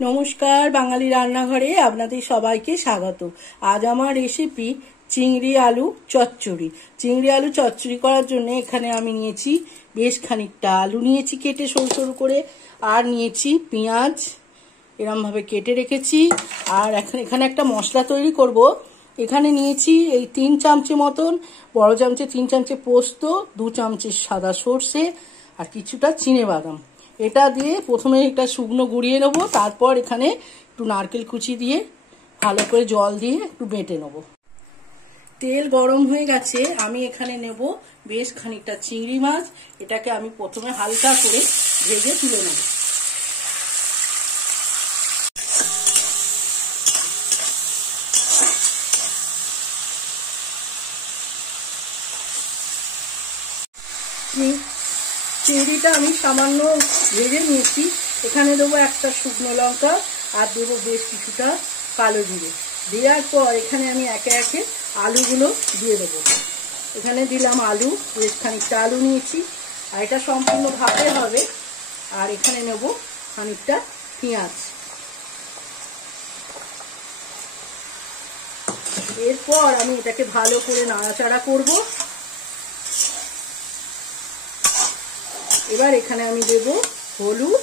নমস্কার, বাঙালি রান্নাঘরে আপনাদের সবাইকে স্বাগত। আজ আমার রেসিপি চিংড়ি আলু চচ্চড়ি। চিংড়ি আলু চচ্চড়ি করার জন্য এখানে আমি নিয়েছি বেশ খানিকটা আলু নিয়েছি কেটে সরু সরু করে, আর নিয়েছি পেঁয়াজ এরমভাবে কেটে রেখেছি। আর এখানে একটা মশলা তৈরি করব। এখানে নিয়েছি এই 3 চামচে মতন, বড় চামচে 3 চামচে পোস্ত, 2 চামচে সাদা সর্ষে আর কিছুটা চিনেবাদাম। এটা দিয়ে প্রথমে এটা শুকনো গুঁড়িয়ে নেবো, তারপর এখানে একটু নারকেল কুচি দিয়ে ভালো করে জল দিয়ে একটু বেটে নেবো। তেল গরম হয়ে গেছে, আমি এখানে নেব বেশ খানিকটা চিংড়ি মাছ। এটাকে আমি প্রথমে হালকা করে ভেজে তুলে নেব। চিংড়িটা আমি সামান্য ভেজে নিয়েছি। এখানে দেবো একটা শুকনো লঙ্কা আর দেবো বেশ কিছুটা কালো জিরে। দেওয়ার পর এখানে আমি একে একে আলুগুলো দিয়ে দেবো। এখানে দিলাম আলু, বেশ খানিকটা আলু নিয়েছি, আর এটা সম্পূর্ণ ভাপে হবে। আর এখানে নেব খানিকটা পেঁয়াজ। এরপর আমি এটাকে ভালো করে নাড়াচাড়া করব। এবার এখানে আমি দেব হলুদ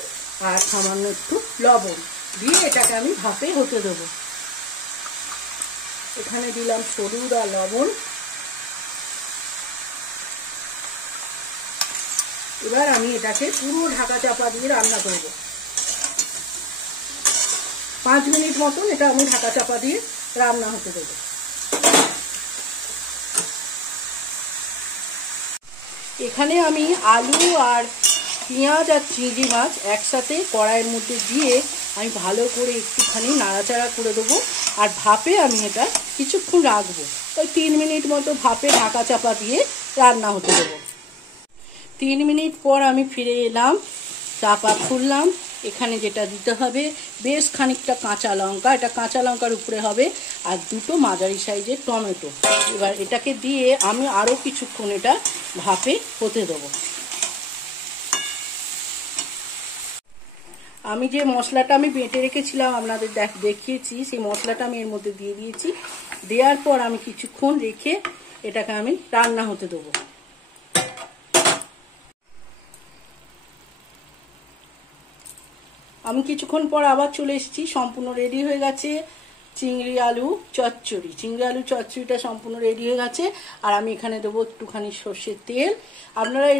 আর সামান্য একটু লবণ দিয়ে এটাকে আমি ভাপে হতে দেব। এখানে দিলাম হলুদ আর লবণ। এবার আমি এটাকে পুরো ঢাকা চাপা দিয়ে রান্না করব। 5 মিনিট মতন এটা আমি ঢাকা চাপা দিয়ে রান্না হতে দেব। এখানে আমি আলু আর পেঁয়াজ আর চিংড়ি মাছ একসাথে কড়াইয়ের মধ্যে দিয়ে আমি ভালো করে একটুখানি নাড়াচাড়া করে দেবো। আর ভাপে আমি এটা কিছুক্ষণ রাখবো, ওই 3 মিনিট মতো ভাপে ঢাকা চাপা দিয়ে রান্না হতে দেবো। 3 মিনিট পর আমি ফিরে এলাম, চাপা খুললাম। এখানে যেটা দিতে হবে বেশ খানিকটা কাঁচা লঙ্কা, এটা কাঁচা লঙ্কার উপরে হবে, আর 2টো মাঝারি সাইজের টমেটো। এবার এটাকে দিয়ে আমি আরও কিছুক্ষণ এটা ভাপে হতে দেবো। আমি যে মশলাটা আমি বেটে রেখেছিলাম আপনাদের দেখিয়েছি, সেই মশলাটা আমি এর মধ্যে দিয়ে দিয়েছি। দেওয়ার পর আমি কিছুক্ষণ রেখে এটাকে আমি রান্না হতে দেবো। আমি কিছুক্ষণ পর আবার চলে এসেছি, সম্পূর্ণ রেডি হয়ে গেছে চিংড়ি আলু চচ্চড়ি। চিংড়ি আলু চচ্চড়িটা সম্পূর্ণ রেডি হয়ে গেছে। আর আমি এখানে দেবো একটুখানি সর্ষের তেল। আপনারা এই